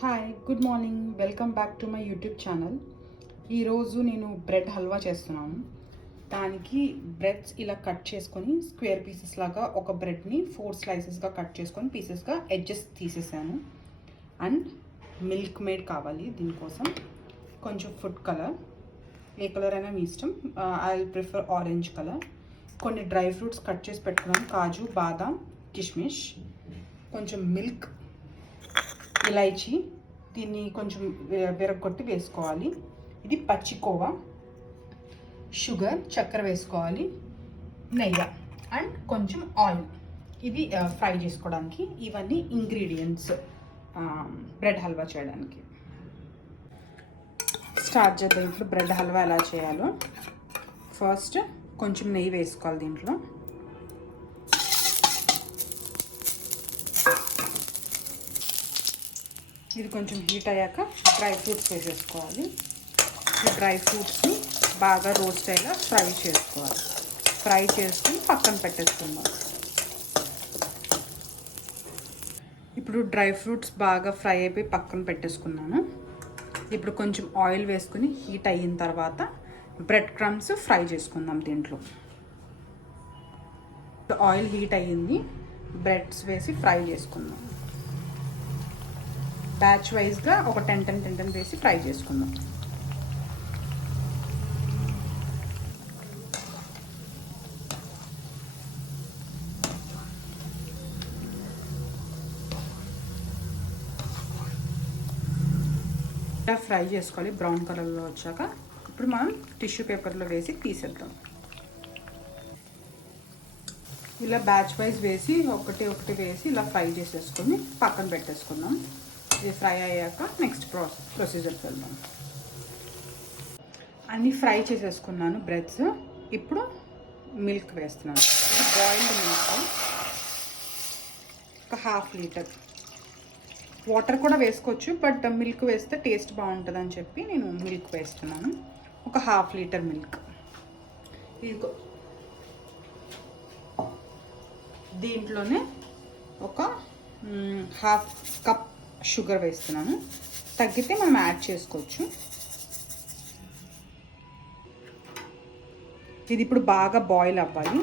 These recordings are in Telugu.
Hi, good morning. Welcome back to my YouTube channel. ఈరోజు నేను బ్రెడ్ హల్వా చేస్తున్నాను. దానికి బ్రెడ్స్ ఇలా కట్ చేసుకొని స్క్వేర్ పీసెస్ లాగా ఒక బ్రెడ్ని 4 స్లైసెస్గా కట్ చేసుకొని పీసెస్గా ఎడ్జెస్ తీసేసాను. అండ్ మిల్క్ మేడ్ కావాలి. దీనికోసం కొంచెం ఫుడ్ కలర్, ఏ కలర్ అయినా మీ ఇష్టం. I prefer orange colour. కొన్ని డ్రై ఫ్రూట్స్ కట్ చేసి పెట్టుకున్నాను, కాజు, బాదాం, కిష్మిష్, కొంచెం మిల్క్, ఇలాచీ. దీన్ని కొంచెం విరగొట్టి వేసుకోవాలి. ఇది పచ్చికోవా, షుగర్, చక్కెర వేసుకోవాలి, నెయ్యి అండ్ కొంచెం ఆయిల్. ఇది ఫ్రై చేసుకోవడానికి. ఇవన్నీ ఇంగ్రీడియంట్స్ బ్రెడ్ హల్వా చేయడానికి. స్టార్ట్ చేద్దాం. ఇప్పుడు బ్రెడ్ హల్వా ఎలా చేయాలో. ఫస్ట్ కొంచెం నెయ్యి వేసుకోవాలి దీంట్లో. ఇది కొంచెం హీట్ అయ్యాక డ్రై ఫ్రూట్స్ వేసేసుకోవాలి. ఈ డ్రై ఫ్రూట్స్ని బాగా రోస్ట్ అయ్యేలా ఫ్రై చేసుకోవాలి. ఫ్రై చేసుకుని పక్కన పెట్టేసుకుందాం. ఇప్పుడు డ్రై ఫ్రూట్స్ బాగా ఫ్రై అయిపోయి పక్కన పెట్టేసుకున్నాను. ఇప్పుడు కొంచెం ఆయిల్ వేసుకుని హీట్ అయిన తర్వాత బ్రెడ్ క్రమ్స్ ఫ్రై చేసుకుందాం దీంట్లో. ఆయిల్ హీట్ అయ్యింది, బ్రెడ్స్ వేసి ఫ్రై చేసుకుందాం. బ్యాచ్ వైజ్గా ఒక 10 వేసి ఫ్రై చేసుకుందాం. ఇలా ఫ్రై చేసుకోవాలి బ్రౌన్ కలర్లో వచ్చాక. ఇప్పుడు మనం టిష్యూ పేపర్లో వేసి తీసేద్దాం. ఇలా బ్యాచ్ వైజ్ వేసి ఒకటి వేసి ఇలా ఫ్రై చేసేసుకొని పక్కన పెట్టేసుకుందాం. ఇది ఫ్రై అయ్యాక నెక్స్ట్ ప్రొసీజర్కి వెళ్దాం. అన్నీ ఫ్రై చేసేసుకున్నాను బ్రెడ్స్. ఇప్పుడు మిల్క్ వేస్తున్నాను. ఇది బాయిల్డ్ మిల్క్, ఒక 1/2 లీటర్. వాటర్ కూడా వేసుకోవచ్చు, బట్ మిల్క్ వేస్తే టేస్ట్ బాగుంటుంది అని చెప్పి నేను మిల్క్ వేస్తున్నాను. ఒక 1/2 లీటర్ మిల్క్. ఇదిగో దీంట్లోనే ఒక 1/2 కప్ షుగర్ వేస్తున్నాను. తగ్గితే మనం యాడ్ చేసుకోవచ్చు. ఇది ఇప్పుడు బాగా బాయిల్ అవ్వాలి.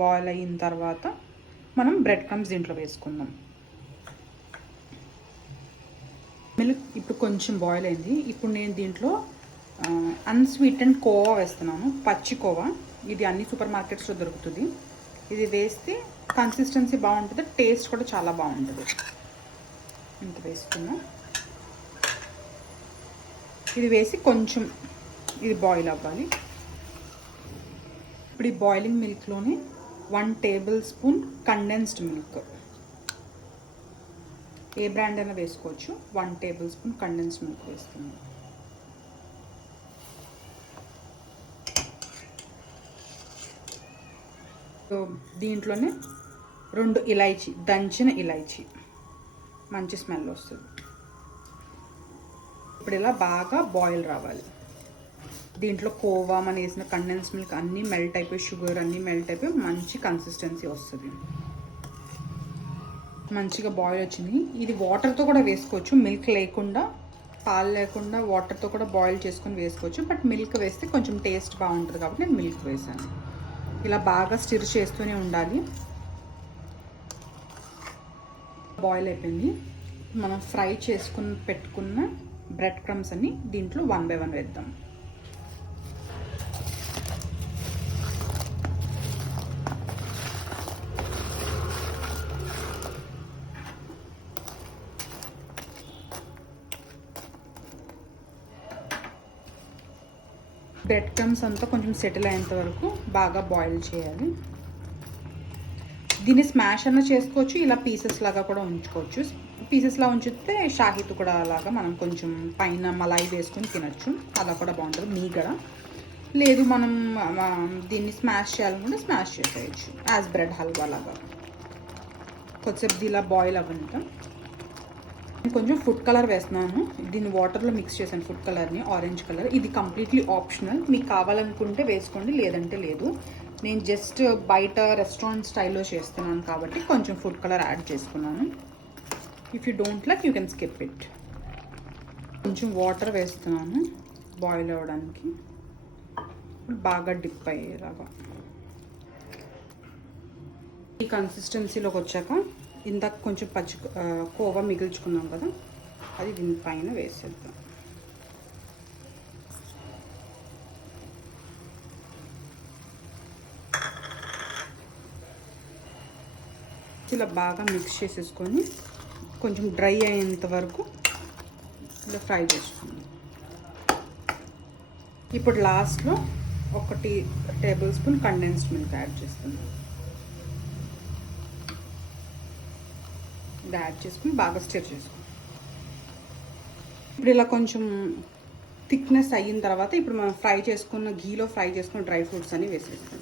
బాయిల్ అయిన తర్వాత మనం బ్రెడ్ క్రమ్స్ దీంట్లో వేసుకుందాం. మిల్క్ ఇప్పుడు కొంచెం బాయిల్ అయింది. ఇప్పుడు నేను దీంట్లో అన్స్వీటెండ్ కోవా వేస్తున్నాను. పచ్చి కోవా. ఇది అన్ని సూపర్ మార్కెట్స్లో దొరుకుతుంది. ఇది వేస్తే కన్సిస్టెన్సీ బాగుంటుంది, టేస్ట్ కూడా చాలా బాగుంటుంది. ఇంత వేసుకున్నాం. ఇది వేసి కొంచెం ఇది బాయిల్ అవ్వాలి. ఇప్పుడు ఈ బాయిలింగ్ మిల్క్లోనే 1 టేబుల్ స్పూన్ కండెన్స్డ్ మిల్క్, ఏ బ్రాండ్ అయినా వేసుకోవచ్చు. 1 టేబుల్ స్పూన్ కండెన్స్డ్ మిల్క్ వేస్తున్నాం. సో దీంట్లోనే 2 ఇలాచీ, దంచిన ఇలాచీ, మంచి స్మెల్ వస్తుంది. ఇప్పుడు ఇలా బాగా బాయిల్ రావాలి. దీంట్లో కోవా, మనం వేసిన కండెన్స్ మిల్క్ అన్నీ మెల్ట్ అయిపోయి, షుగర్ అన్నీ మెల్ట్ అయిపోయి మంచి కన్సిస్టెన్సీ వస్తుంది. మంచిగా బాయిల్ వచ్చింది. ఇది వాటర్తో కూడా వేసుకోవచ్చు, మిల్క్ లేకుండా, పాలు లేకుండా వాటర్తో కూడా బాయిల్ చేసుకొని వేసుకోవచ్చు. బట్ మిల్క్ వేస్తే కొంచెం టేస్ట్ బాగుంటుంది కాబట్టి నేను మిల్క్ వేసాను. ఇలా బాగా స్టిర్ చేస్తూనే ఉండాలి. బాయిల్ అయిపోయింది. మనం ఫ్రై చేసుకుని పెట్టుకున్న బ్రెడ్ క్రమ్స్ అన్ని దీంట్లో 1 బై 1 వేద్దాం. బ్రెడ్ క్రమ్స్ అంతా కొంచెం సెటిల్ అయ్యేంత వరకు బాగా బాయిల్ చేయాలి. దీన్ని స్మాష్ అన్న చేసుకోవచ్చు, ఇలా పీసెస్ లాగా కూడా ఉంచుకోవచ్చు. పీసెస్లా ఉంచితే షాహీత్ కూడా లాగా మనం కొంచెం పైన మలాయి వేసుకొని తినచ్చు. అలా కూడా బాగుంటుంది మీగడ. లేదు మనం దీన్ని స్మాష్ చేయాలనుకుంటే స్మాష్ చేసేయచ్చు, యాజ్ బ్రెడ్ హల్వా లాగా. కొద్దిసేపు ఇలా బాయిల్ అవ్వనిద్దాం. కొంచెం ఫుడ్ కలర్ వేస్తున్నాను. దీన్ని వాటర్లో మిక్స్ చేశాను, ఫుడ్ కలర్ని, ఆరెంజ్ కలర్. ఇది కంప్లీట్లీ ఆప్షనల్, మీకు కావాలనుకుంటే వేసుకోండి, లేదంటే లేదు. నేను జస్ట్ బయట రెస్టారెంట్ స్టైల్లో చేస్తున్నాను కాబట్టి కొంచెం ఫుడ్ కలర్ యాడ్ చేసుకున్నాను. If you don't like you can skip it. కొంచెం వాటర్ వేస్తున్నాను బాయిల్ అవ్వడానికి. ఇప్పుడు బాగా డిప్ అయ్యేలాగా ఈ కన్సిస్టెన్సీలోకి వచ్చాక ఇందాక కొంచెం కోవా మిగిల్చుకున్నాం కదా, అది దీనిపైన వేసేద్దాం. ఇలా బాగా మిక్స్ చేసేసుకొని కొంచెం డ్రై అయ్యేంత వరకు ఇలా ఫ్రై చేసుకుందాం. ఇప్పుడు లాస్ట్లో 1 tablespoon condensed milk add చేస్తున్నాం. ఇది యాడ్ చేసుకుని బాగా స్టిర్ చేసుకోండి. ఇప్పుడు ఇలా కొంచెం థిక్నెస్ అయిన తర్వాత ఇప్పుడు మనం గీలో ఫ్రై చేసుకున్న డ్రై ఫ్రూట్స్ అన్ని వేసేస్తాం.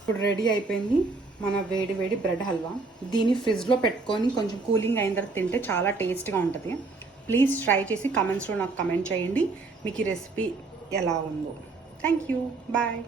ఇప్పుడు రెడీ అయిపోయింది మన వేడి వేడి బ్రెడ్ హల్వా. దీన్ని ఫ్రిడ్జ్లో పెట్టుకొని కొంచెం కూలింగ్ అయిన తర్వాత తింటే చాలా టేస్ట్గా ఉంటుంది. ప్లీజ్ ట్రై చేసి కమెంట్స్లో నాకు కమెంట్ చేయండి మీకు ఈ రెసిపీ ఎలా ఉందో. Thank you, bye.